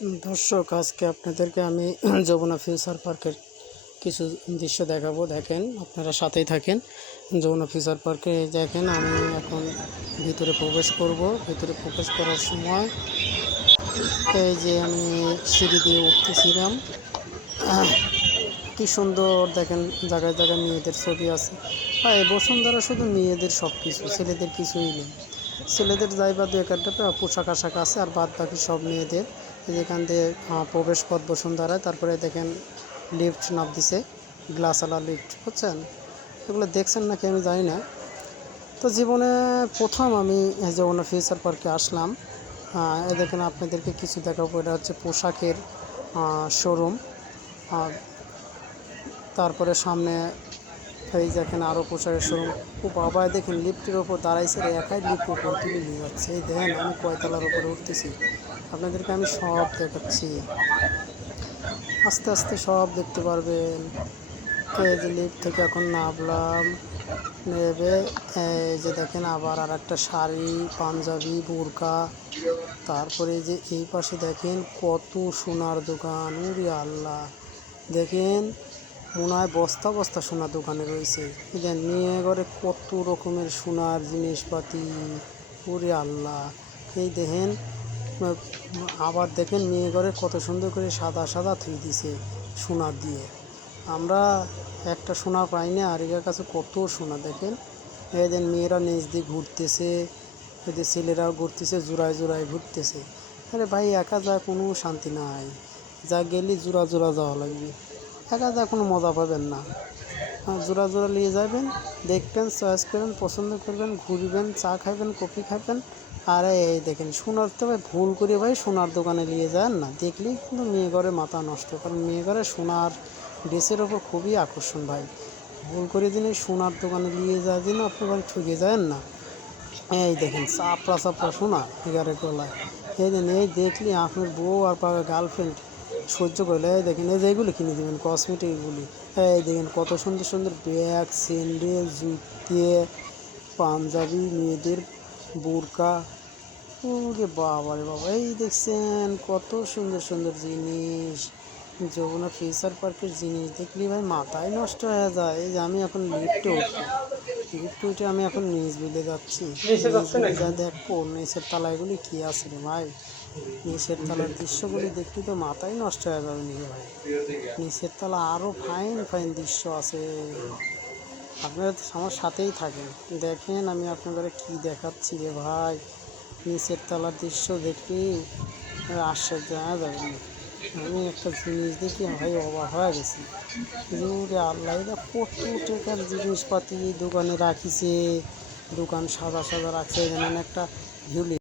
দর্শক, আজকে আপনাদেরকে আমি যমুনা ফিউচার পার্কের কিছু দৃশ্য দেখাবো। দেখেন, আপনারা সাথেই থাকেন। যমুনা ফিউচার পার্কে দেখেন, আমি এখন ভিতরে প্রবেশ করব। ভিতরে প্রবেশ করার সময় এই যে আমি সিঁড়ি দিয়ে উঠতেছিলাম। কি সুন্দর দেখেন, জায়গায় জায়গায় মেয়েদের ছবি আছে। এই বসুন্ধরা শুধু মেয়েদের সব কিছু, ছেলেদের কিছুই নেই। ছেলেদের যাইবা দু একটা পোশাক আশাক আছে, আর বাদ বাকি সব মেয়েদের। যেখান দিয়ে প্রবেশ পথ বসুন্ধরায়। তারপরে দেখেন লিফট নাম দিছে, গ্লাসওয়ালা লিফট, বুঝছেন? এগুলো দেখছেন নাকি আমি জানি না। তো জীবনে প্রথম আমি যমুনা ফিউচার পার্কে আসলাম। এ দেখেন, আপনাদেরকে কিছু দেখাবো। এটা হচ্ছে পোশাকের শোরুম। তারপরে সামনে এই দেখেন আরও পোশাকের শোরুম। ও বাবা, দেখেন লিফটের ওপর দাঁড়াইছে, একাই লিফট উপর তুলে নিয়ে যাচ্ছে। এই দেখেন, আমি কয়তলার উপরে উঠতেছি, আপনাদেরকে আমি সব দেখাচ্ছি। আস্তে আস্তে সব দেখতে পারবেন। এই যে লিফট থেকে এখন নামলাম, নেবে এই যে দেখেন আবার আর একটা শাড়ি, পাঞ্জাবি, বোরকা। তারপরে যে এই পাশে দেখেন কত সোনার দোকান, উরে আল্লাহ। দেখেন, মনে হয় বস্তা বস্তা সোনার দোকানে রয়েছে। দেখেন মেয়ে ঘরে কত রকমের সোনার জিনিসপাতি, ওরে আল্লাহ। এই দেখেন, আবার দেখেন মেয়ে ঘরে কত সুন্দর করে সাদা সাদা থুই দিছে সোনার দিয়ে। আমরা একটা সোনা পাই না, আর এর কাছে কত সোনা। দেখেন এই দেন মেয়েরা নিচ দিয়ে ঘুরতেছে, এদের ছেলেরাও ঘুরতেছে, জোড়ায় জোড়ায় ঘুরতেছে। আরে ভাই, একা যায় কোনো শান্তি নাই, যা গেলে জোড়া জোড়া যাওয়া লাগবে। একা যা কোনো মজা পাবেন না। জোড়া জোড়া নিয়ে যাবেন, দেখবেন, চয়েস করবেন, পছন্দ করবেন, ঘুরবেন, চা খাবেন, কফি খাবেন। আর এই দেখেন সোনার, তো ভাই ভুল করে ভাই সোনার দোকানে নিয়ে যান না, দেখলেই কিন্তু মেয়ে ঘরে মাথা নষ্ট। কারণ মেয়ে ঘরে সোনার ড্রেসের ওপর খুবই আকর্ষণ ভাই। ভুল করে দিন সোনার দোকানে নিয়ে যাওয়ার জন্য আপনি ভাই ঠকে যাবেন না। এই দেখেন চাপড়া চাপড়া সোনা এগারে গলায়। এই দিন এই দেখলি আপনার বউ আর গার্লফ্রেন্ড সহ্য করলে, এই দেখেন এই যে এগুলি কিনে দেবেন, কসমেটিকগুলি। এই দেখেন কত সুন্দর সুন্দর ব্যাগ, স্যান্ডেল, জুতো, পাঞ্জাবি, মেয়েদের বোরকা। ওরে বাবা রে বাবা, এই দেখছেন কত সুন্দর সুন্দর জিনিস। যমুনা ফিউচার পার্কের জিনিস দেখলি ভাই মাথায় নষ্ট হয়ে যায়। এই যে আমি এখন লিফটে উঠবো, লিফটে উঠে আমি এখন নিচ বিলে যাচ্ছি। যা দেখবো নিচের তলায়গুলি কি আছে রে ভাই। নিচের তলার দৃশ্যগুলি দেখতে তো মাথায় নষ্ট হয়ে যাবে নিজে ভাই। নিচের তলা আরও ফাইন ফাইন দৃশ্য আছে। আপনারা তো আমার সাথেই থাকেন, দেখেন আমি আপনাদের কি দেখাচ্ছি রে ভাই। নিচের তলার দৃশ্য দেখি আশ্চর্য হয়ে যাবেন। আমি একটা জিনিস দেখি ভাই অবাক হয়ে গেছি। যে আল্লাহ, এটা কত টাকার জিনিসপাতি দোকানে রাখিছে। দোকান সাদা সাদা রাখছে, যেমন একটা ভিউলি।